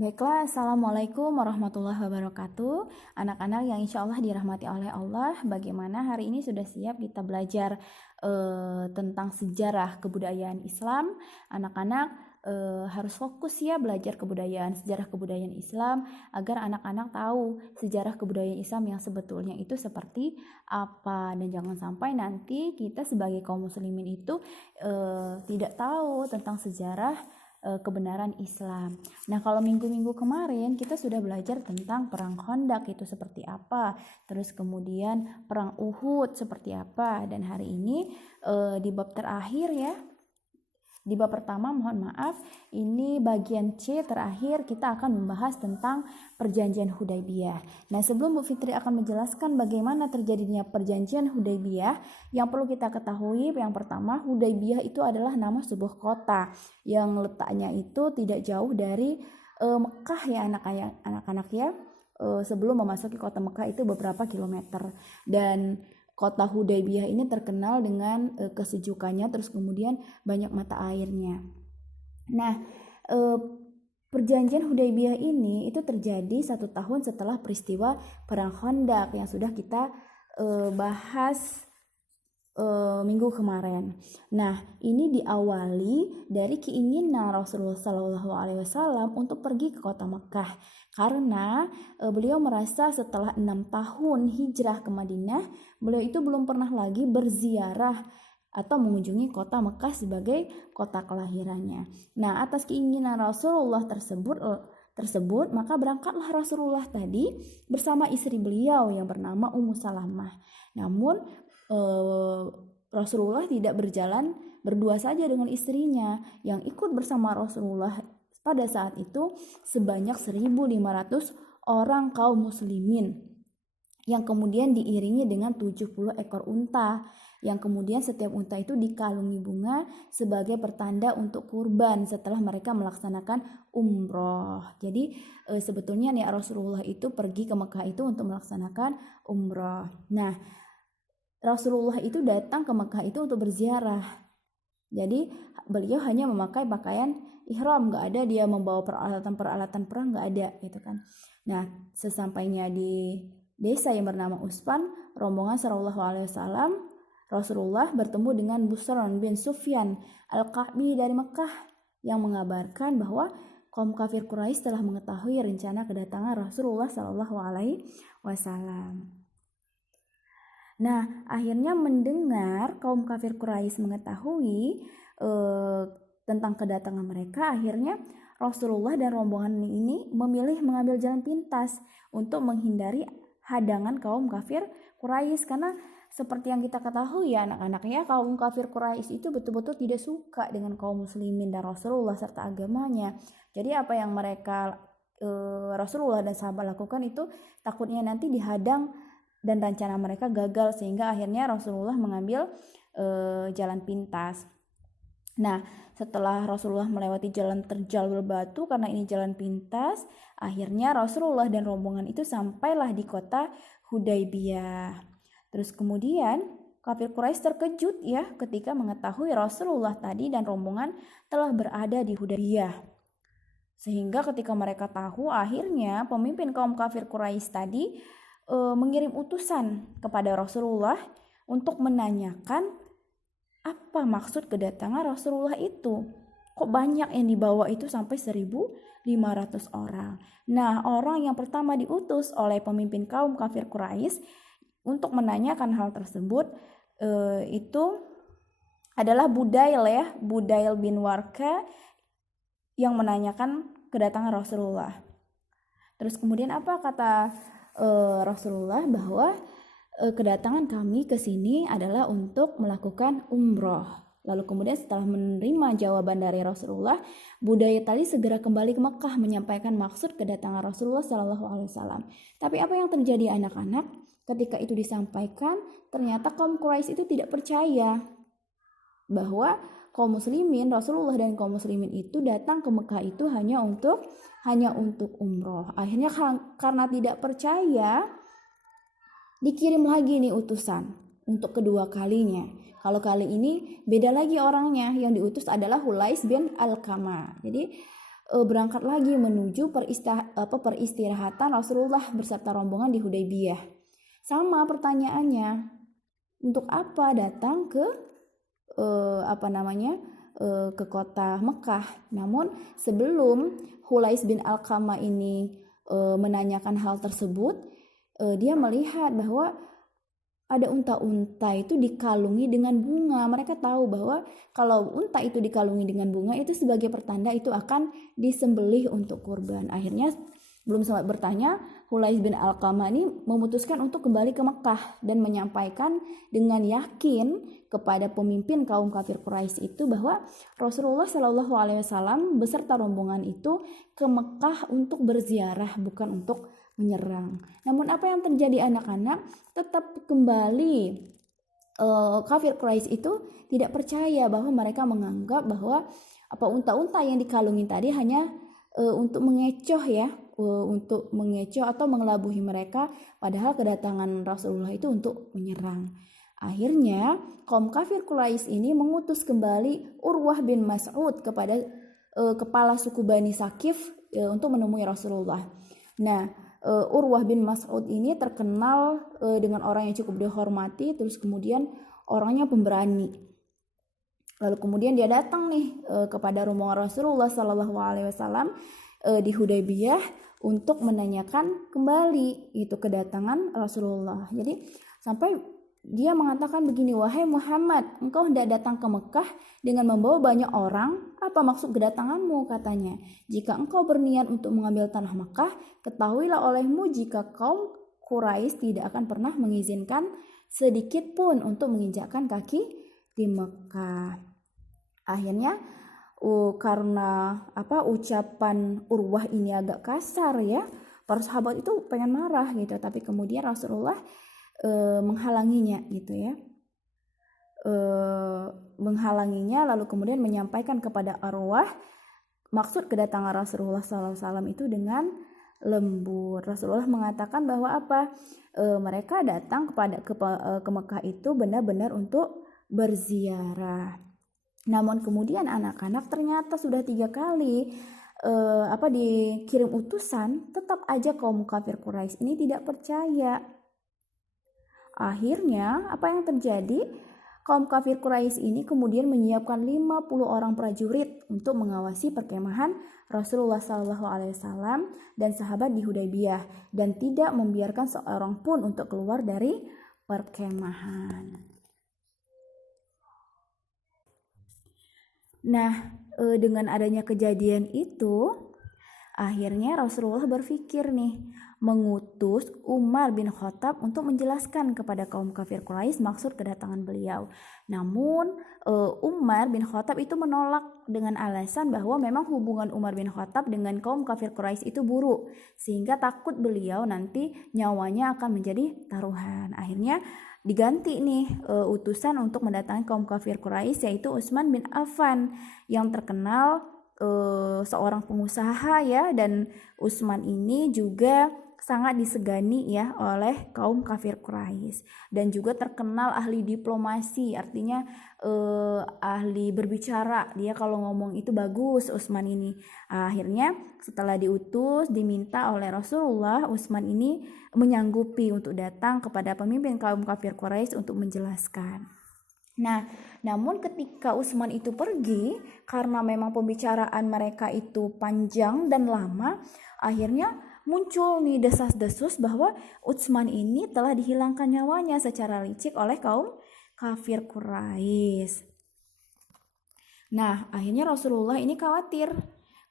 Baiklah, Assalamualaikum warahmatullahi wabarakatuh. Anak-anak yang insya Allah dirahmati oleh Allah, bagaimana hari ini sudah siap kita belajar tentang sejarah kebudayaan Islam? Anak-anak harus fokus ya belajar sejarah kebudayaan Islam agar anak-anak tahu sejarah kebudayaan Islam yang sebetulnya itu seperti apa, dan jangan sampai nanti kita sebagai kaum muslimin itu tidak tahu tentang sejarah kebenaran Islam. Nah, kalau minggu-minggu kemarin kita sudah belajar tentang perang Khandaq itu seperti apa, terus kemudian perang Uhud seperti apa, dan hari ini di bab terakhir ya, di bab pertama, mohon maaf, ini bagian C terakhir, kita akan membahas tentang perjanjian Hudaybiyah. Nah, sebelum Bu Fitri akan menjelaskan bagaimana terjadinya perjanjian Hudaybiyah, yang perlu kita ketahui yang pertama, Hudaybiyah itu adalah nama sebuah kota yang letaknya itu tidak jauh dari Mekah ya anak-anak ya. Sebelum memasuki kota Mekah itu beberapa kilometer, dan kota Hudaybiyah ini terkenal dengan kesejukannya, terus kemudian banyak mata airnya. Nah, perjanjian Hudaybiyah ini itu terjadi 1 tahun setelah peristiwa perang Khandaq yang sudah kita bahas minggu kemarin. Nah, ini diawali dari keinginan Rasulullah SAW untuk pergi ke kota Mekah, karena beliau merasa setelah 6 tahun hijrah ke Madinah, beliau itu belum pernah lagi berziarah atau mengunjungi kota Mekah sebagai kota kelahirannya. Nah, atas keinginan Rasulullah tersebut, maka berangkatlah Rasulullah tadi bersama istri beliau yang bernama Ummu Salamah. Namun Rasulullah tidak berjalan berdua saja dengan istrinya. Yang ikut bersama Rasulullah pada saat itu sebanyak 1.500 orang kaum muslimin, yang kemudian diiringi dengan 70 ekor unta, yang kemudian setiap unta itu dikalungi bunga sebagai pertanda untuk kurban setelah mereka melaksanakan umroh. Jadi sebetulnya nih Rasulullah itu pergi ke Mekah itu untuk melaksanakan umroh. Nah, Rasulullah itu datang ke Mekah itu untuk berziarah. Jadi beliau hanya memakai pakaian ihram, nggak ada dia membawa peralatan perang, nggak ada gitu kan. Nah, sesampainya di desa yang bernama Usfan, rombongan Sallallahu Alaihi Wasallam, Rasulullah bertemu dengan Busron bin Sufyan Al-Ka'bi dari Mekah yang mengabarkan bahwa kaum kafir Quraisy telah mengetahui rencana kedatangan Rasulullah Sallallahu Alaihi Wasallam. Nah, akhirnya mendengar kaum kafir Quraisy mengetahui tentang kedatangan mereka, akhirnya Rasulullah dan rombongan ini memilih mengambil jalan pintas untuk menghindari hadangan kaum kafir Quraisy, karena seperti yang kita ketahui ya anak-anak ya, kaum kafir Quraisy itu betul-betul tidak suka dengan kaum muslimin dan Rasulullah serta agamanya. Jadi apa yang mereka Rasulullah dan sahabat lakukan itu takutnya nanti dihadang dan rencana mereka gagal, sehingga akhirnya Rasulullah mengambil jalan pintas. Nah, setelah Rasulullah melewati jalan terjal berbatu karena ini jalan pintas, akhirnya Rasulullah dan rombongan itu sampailah di kota Hudaybiyah. Terus kemudian kafir Quraisy terkejut ya ketika mengetahui Rasulullah tadi dan rombongan telah berada di Hudaybiyah. Sehingga ketika mereka tahu, akhirnya pemimpin kaum kafir Quraisy tadi mengirim utusan kepada Rasulullah untuk menanyakan apa maksud kedatangan Rasulullah itu. Kok banyak yang dibawa itu sampai 1.500 orang. Nah, orang yang pertama diutus oleh pemimpin kaum kafir Quraisy untuk menanyakan hal tersebut itu adalah Budail bin Warqa yang menanyakan kedatangan Rasulullah. Terus kemudian apa kata Rasulullah? Bahwa kedatangan kami ke sini adalah untuk melakukan umroh. Lalu kemudian setelah menerima jawaban dari Rasulullah, Budail tadi segera kembali ke Mekah menyampaikan maksud kedatangan Rasulullah Shallallahu Alaihi Wasallam. Tapi apa yang terjadi anak-anak? Ketika itu disampaikan, ternyata kaum Quraisy itu tidak percaya bahwa kaum muslimin, Rasulullah dan kaum muslimin itu datang ke Mekah itu hanya untuk umroh. Akhirnya karena tidak percaya, dikirim lagi nih utusan untuk kedua kalinya. Kalau kali ini beda lagi orangnya, yang diutus adalah Hulais bin Alqamah. Jadi berangkat lagi menuju peristirahatan Rasulullah beserta rombongan di Hudaybiyah. Sama pertanyaannya, untuk apa datang ke ke kota Mekah? Namun sebelum Hulais bin Alqamah ini menanyakan hal tersebut, dia melihat bahwa ada unta-unta itu dikalungi dengan bunga. Mereka tahu bahwa kalau unta itu dikalungi dengan bunga itu sebagai pertanda itu akan disembelih untuk kurban. Akhirnya belum sempat bertanya, Hulais bin Alqamah ini memutuskan untuk kembali ke Mekah dan menyampaikan dengan yakin kepada pemimpin kaum kafir Quraisy itu bahwa Rasulullah Shallallahu Alaihi Wasallam beserta rombongan itu ke Mekah untuk berziarah, bukan untuk menyerang. Namun apa yang terjadi anak-anak? Tetap kembali kafir Quraisy itu tidak percaya, bahwa mereka menganggap bahwa unta-unta yang dikalungin tadi hanya untuk mengecoh untuk mengecoh atau mengelabuhi mereka, padahal kedatangan Rasulullah itu untuk menyerang. Akhirnya kaum kafir Quraisy ini mengutus kembali Urwah bin Mas'ud kepada kepala suku Bani Sakif untuk menemui Rasulullah. Nah, Urwah bin Mas'ud ini terkenal dengan orang yang cukup dihormati, terus kemudian orangnya pemberani. Lalu kemudian dia datang nih kepada rombongan Rasulullah Shallallahu Alaihi Wasallam di Hudaybiyah untuk menanyakan kembali itu kedatangan Rasulullah. Jadi sampai dia mengatakan begini, wahai Muhammad, engkau hendak datang ke Mekah dengan membawa banyak orang, apa maksud kedatanganmu? Katanya, jika engkau berniat untuk mengambil tanah Mekah, ketahuilah olehmu jika kaum Quraisy tidak akan pernah mengizinkan sedikit pun untuk menginjakkan kaki di Mekah. Akhirnya karena ucapan Urwah ini agak kasar ya, para sahabat itu pengen marah gitu, tapi kemudian Rasulullah menghalanginya gitu ya, menghalanginya, lalu kemudian menyampaikan kepada Urwah maksud kedatangan Rasulullah SAW itu dengan lembut. Rasulullah mengatakan bahwa mereka datang ke Mekah itu benar-benar untuk berziarah. Namun kemudian anak-anak ternyata sudah 3 kali dikirim utusan, tetap aja kaum kafir Quraisy ini tidak percaya. Akhirnya apa yang terjadi? Kaum kafir Quraisy ini kemudian menyiapkan 50 orang prajurit untuk mengawasi perkemahan Rasulullah SAW dan sahabat di Hudaybiyah, dan tidak membiarkan seorang pun untuk keluar dari perkemahan. Nah, dengan adanya kejadian itu, akhirnya Rasulullah berpikir nih, mengutus Umar bin Khattab untuk menjelaskan kepada kaum kafir Quraisy maksud kedatangan beliau. Namun Umar bin Khattab itu menolak dengan alasan bahwa memang hubungan Umar bin Khattab dengan kaum kafir Quraisy itu buruk, sehingga takut beliau nanti nyawanya akan menjadi taruhan. Akhirnya diganti nih utusan untuk mendatangi kaum kafir Quraisy, yaitu Utsman bin Affan yang terkenal seorang pengusaha ya, dan Utsman ini juga sangat disegani ya oleh kaum kafir Quraisy, dan juga terkenal ahli diplomasi, artinya ahli berbicara, dia kalau ngomong itu bagus Utsman ini. Akhirnya setelah diutus, diminta oleh Rasulullah, Utsman ini menyanggupi untuk datang kepada pemimpin kaum kafir Quraisy untuk menjelaskan. Nah, namun ketika Utsman itu pergi, karena memang pembicaraan mereka itu panjang dan lama, akhirnya muncul nih desas-desus bahwa Utsman ini telah dihilangkan nyawanya secara licik oleh kaum kafir Quraisy. Nah, akhirnya Rasulullah ini khawatir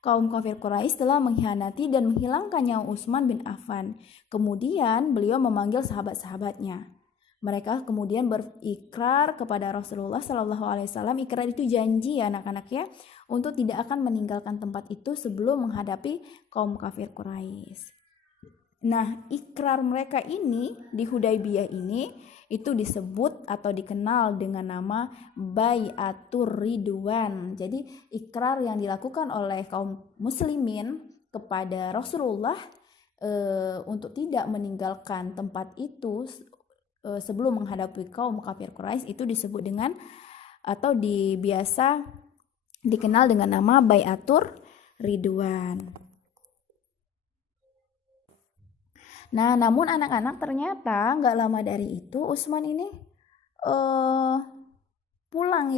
kaum kafir Quraisy telah mengkhianati dan menghilangkan nyawa Utsman bin Affan. Kemudian beliau memanggil sahabat-sahabatnya. Mereka kemudian berikrar kepada Rasulullah Shallallahu Alaihi Wasallam. Ikrar itu janji ya anak-anak ya, untuk tidak akan meninggalkan tempat itu sebelum menghadapi kaum kafir Quraisy. Nah, ikrar mereka ini di Hudaybiyah ini itu disebut atau dikenal dengan nama Bai'atur Ridwan. Jadi ikrar yang dilakukan oleh kaum muslimin kepada Rasulullah untuk tidak meninggalkan tempat itu sebelum menghadapi kaum kafir Quraisy itu disebut dengan atau biasa dikenal dengan nama Bai'atur ridwan. Nah, namun anak-anak ternyata nggak lama dari itu Utsman ini pulang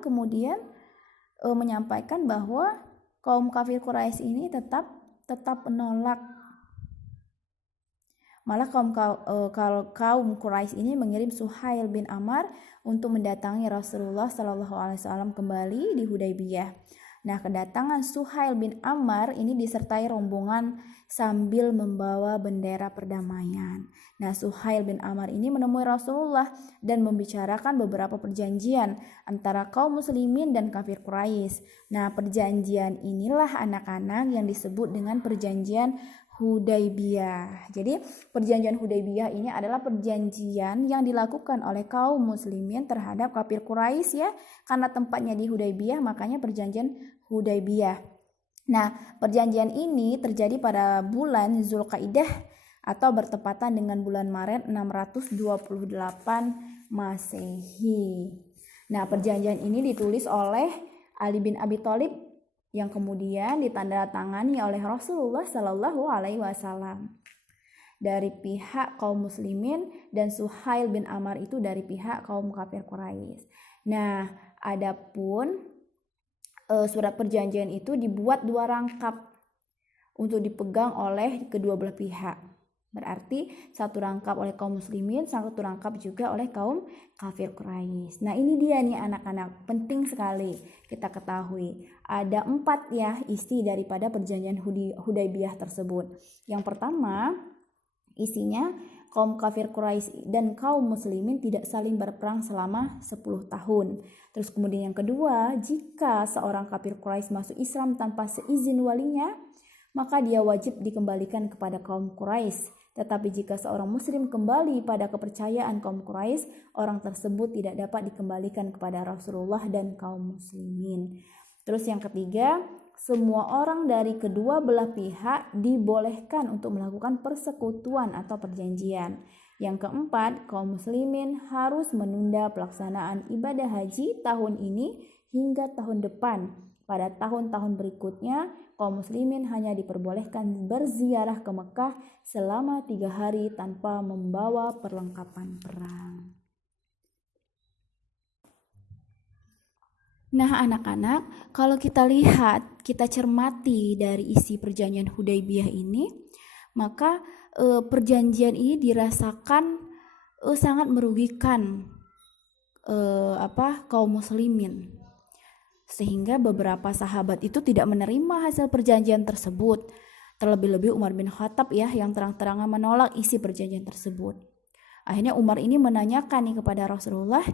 kemudian menyampaikan bahwa kaum kafir Quraisy ini tetap menolak. Malah kaum Quraisy ini mengirim Suhail bin Amr untuk mendatangi Rasulullah SAW kembali di Hudaybiyah. Nah, kedatangan Suhail bin Amr ini disertai rombongan sambil membawa bendera perdamaian. Nah, Suhail bin Amr ini menemui Rasulullah dan membicarakan beberapa perjanjian antara kaum muslimin dan kafir Quraisy. Nah, perjanjian inilah anak-anak yang disebut dengan perjanjian Hudaybiyah. Jadi perjanjian Hudaybiyah ini adalah perjanjian yang dilakukan oleh kaum muslimin terhadap kafir Quraisy ya. Karena tempatnya di Hudaybiyah makanya perjanjian Hudaybiyah. Nah, perjanjian ini terjadi pada bulan Zulqaidah atau bertepatan dengan bulan Maret 628 Masehi. Nah, perjanjian ini ditulis oleh Ali bin Abi Thalib yang kemudian ditandatangani oleh Rasulullah Shallallahu Alaihi Wasallam dari pihak kaum muslimin dan Suhail bin Amr itu dari pihak kaum kafir Quraisy. Nah, adapun surat perjanjian itu dibuat 2 rangkap untuk dipegang oleh kedua belah pihak. Berarti 1 rangkap oleh kaum muslimin, 1 rangkap juga oleh kaum kafir Quraisy. Nah, ini dia nih anak-anak, penting sekali kita ketahui. Ada 4 ya isi daripada perjanjian Hudaybiyah tersebut. Yang pertama, isinya kaum kafir Quraisy dan kaum muslimin tidak saling berperang selama 10 tahun. Terus kemudian yang kedua, jika seorang kafir Quraisy masuk Islam tanpa seizin walinya, maka dia wajib dikembalikan kepada kaum Quraisy. Tetapi jika seorang muslim kembali pada kepercayaan kaum Quraisy, orang tersebut tidak dapat dikembalikan kepada Rasulullah dan kaum muslimin. Terus yang ketiga, semua orang dari kedua belah pihak dibolehkan untuk melakukan persekutuan atau perjanjian. Yang keempat, kaum muslimin harus menunda pelaksanaan ibadah haji tahun ini hingga tahun depan. Pada tahun-tahun berikutnya, kaum muslimin hanya diperbolehkan berziarah ke Mekah selama 3 hari tanpa membawa perlengkapan perang. Nah, anak-anak, kalau kita lihat, kita cermati dari isi perjanjian Hudaybiyah ini, maka perjanjian ini dirasakan sangat merugikan kaum muslimin. Sehingga beberapa sahabat itu tidak menerima hasil perjanjian tersebut. Terlebih-lebih Umar bin Khattab ya yang terang-terangan menolak isi perjanjian tersebut. Akhirnya Umar ini menanyakan nih kepada Rasulullah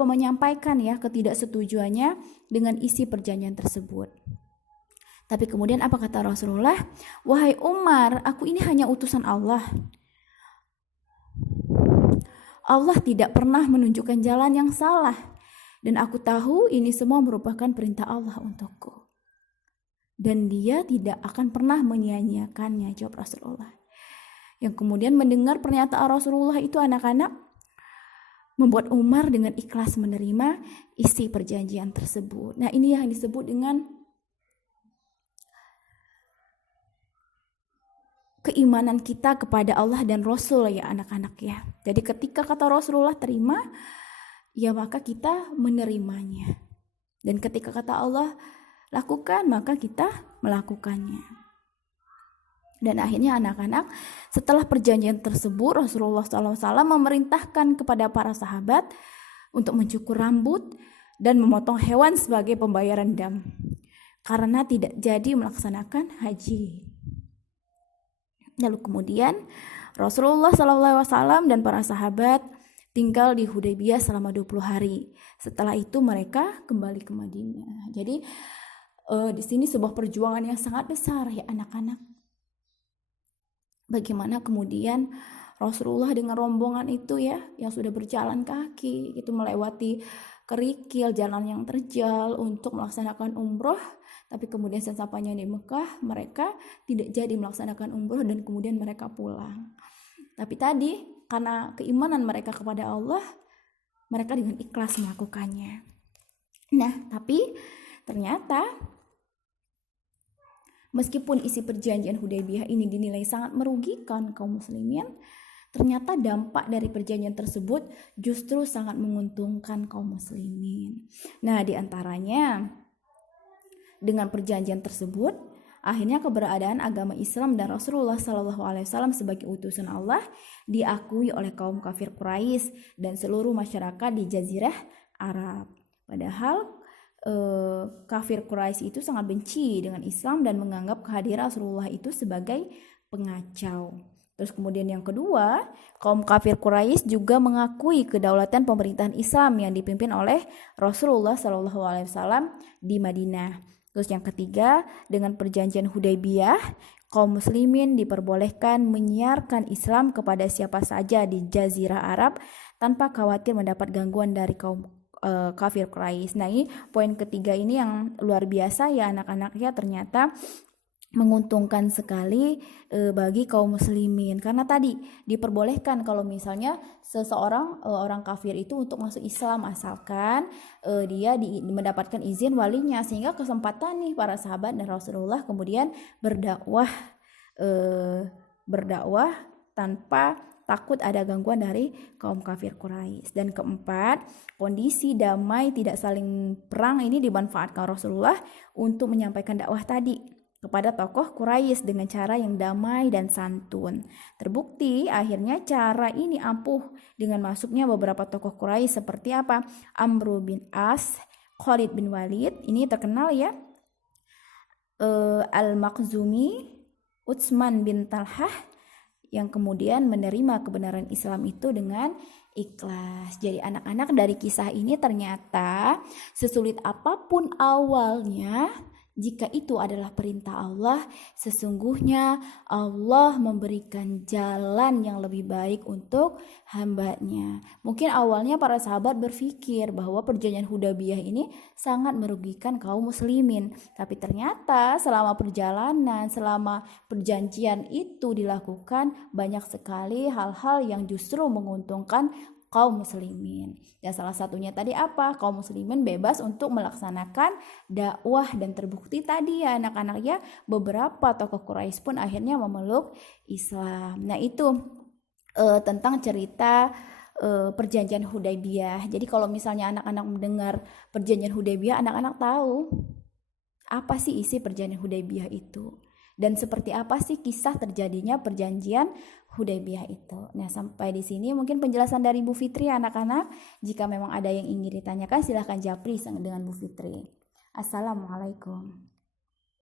menyampaikan ya ketidaksetujuannya dengan isi perjanjian tersebut. Tapi kemudian apa kata Rasulullah? Wahai Umar, aku ini hanya utusan Allah. Allah tidak pernah menunjukkan jalan yang salah. Dan aku tahu ini semua merupakan perintah Allah untukku. Dan dia tidak akan pernah menyia-nyiakannya, jawab Rasulullah. Yang kemudian mendengar pernyataan Rasulullah itu anak-anak membuat Umar dengan ikhlas menerima isi perjanjian tersebut. Nah, ini yang disebut dengan keimanan kita kepada Allah dan Rasul ya anak-anak ya. Jadi ketika kata Rasulullah terima, ya maka kita menerimanya. Dan ketika kata Allah lakukan, maka kita melakukannya. Dan akhirnya anak-anak setelah perjanjian tersebut Rasulullah SAW memerintahkan kepada para sahabat untuk mencukur rambut dan memotong hewan sebagai pembayaran dam. Karena tidak jadi melaksanakan haji. Lalu kemudian Rasulullah SAW dan para sahabat tinggal di Hudaybiyah selama 20 hari. Setelah itu mereka kembali ke Madinah. Jadi di sini sebuah perjuangan yang sangat besar ya anak-anak. Bagaimana kemudian Rasulullah dengan rombongan itu ya yang sudah berjalan kaki itu melewati kerikil jalan yang terjal untuk melaksanakan umroh, tapi kemudian sesampainya di Mekah mereka tidak jadi melaksanakan umroh dan kemudian mereka pulang. Tapi tadi karena keimanan mereka kepada Allah, mereka dengan ikhlas melakukannya. Nah, tapi ternyata Meskipun isi perjanjian Hudaybiyah ini dinilai sangat merugikan kaum muslimin, ternyata dampak dari perjanjian tersebut justru sangat menguntungkan kaum muslimin. Nah, diantaranya dengan perjanjian tersebut, akhirnya keberadaan agama Islam dan Rasulullah SAW sebagai utusan Allah diakui oleh kaum kafir Quraisy dan seluruh masyarakat di Jazirah Arab. Padahal kafir Quraisy itu sangat benci dengan Islam dan menganggap kehadiran Rasulullah itu sebagai pengacau. Terus kemudian yang kedua, kaum kafir Quraisy juga mengakui kedaulatan pemerintahan Islam yang dipimpin oleh Rasulullah SAW di Madinah. Terus yang ketiga, dengan perjanjian Hudaybiyah, kaum muslimin diperbolehkan menyiarkan Islam kepada siapa saja di Jazirah Arab tanpa khawatir mendapat gangguan dari kaum kafir Quraisy. Nah, ini poin ketiga ini yang luar biasa ya anak-anak ya, ternyata menguntungkan sekali bagi kaum muslimin, karena tadi diperbolehkan kalau misalnya seseorang orang kafir itu untuk masuk Islam asalkan dia mendapatkan izin walinya, sehingga kesempatan nih para sahabat dan Rasulullah kemudian berdakwah tanpa takut ada gangguan dari kaum kafir Quraisy. Dan keempat, kondisi damai tidak saling perang ini dimanfaatkan Rasulullah untuk menyampaikan dakwah tadi kepada tokoh Quraisy dengan cara yang damai dan santun. Terbukti akhirnya cara ini ampuh dengan masuknya beberapa tokoh Quraisy seperti apa? Amr bin As, Khalid bin Walid, ini terkenal ya. Al-Makhzumi, Utsman bin Talhah, yang kemudian menerima kebenaran Islam itu dengan ikhlas. Jadi anak-anak, dari kisah ini ternyata sesulit apapun awalnya, jika itu adalah perintah Allah, sesungguhnya Allah memberikan jalan yang lebih baik untuk hambanya. Mungkin awalnya para sahabat berpikir bahwa perjanjian Hudaybiyah ini sangat merugikan kaum muslimin. Tapi ternyata selama perjalanan, selama perjanjian itu dilakukan, banyak sekali hal-hal yang justru menguntungkan kaum muslimin. Dan salah satunya tadi apa? Kaum muslimin bebas untuk melaksanakan dakwah, dan terbukti tadi ya anak-anak ya, beberapa tokoh Quraisy pun akhirnya memeluk Islam. Nah, itu tentang cerita perjanjian Hudaybiyah. Jadi kalau misalnya anak-anak mendengar perjanjian Hudaybiyah, anak-anak tahu apa sih isi perjanjian Hudaybiyah itu, dan seperti apa sih kisah terjadinya perjanjian Hudaybiyah itu. Nah, sampai di sini mungkin penjelasan dari Bu Fitri anak-anak. Jika memang ada yang ingin ditanyakan, silahkan japri dengan Bu Fitri. Assalamualaikum.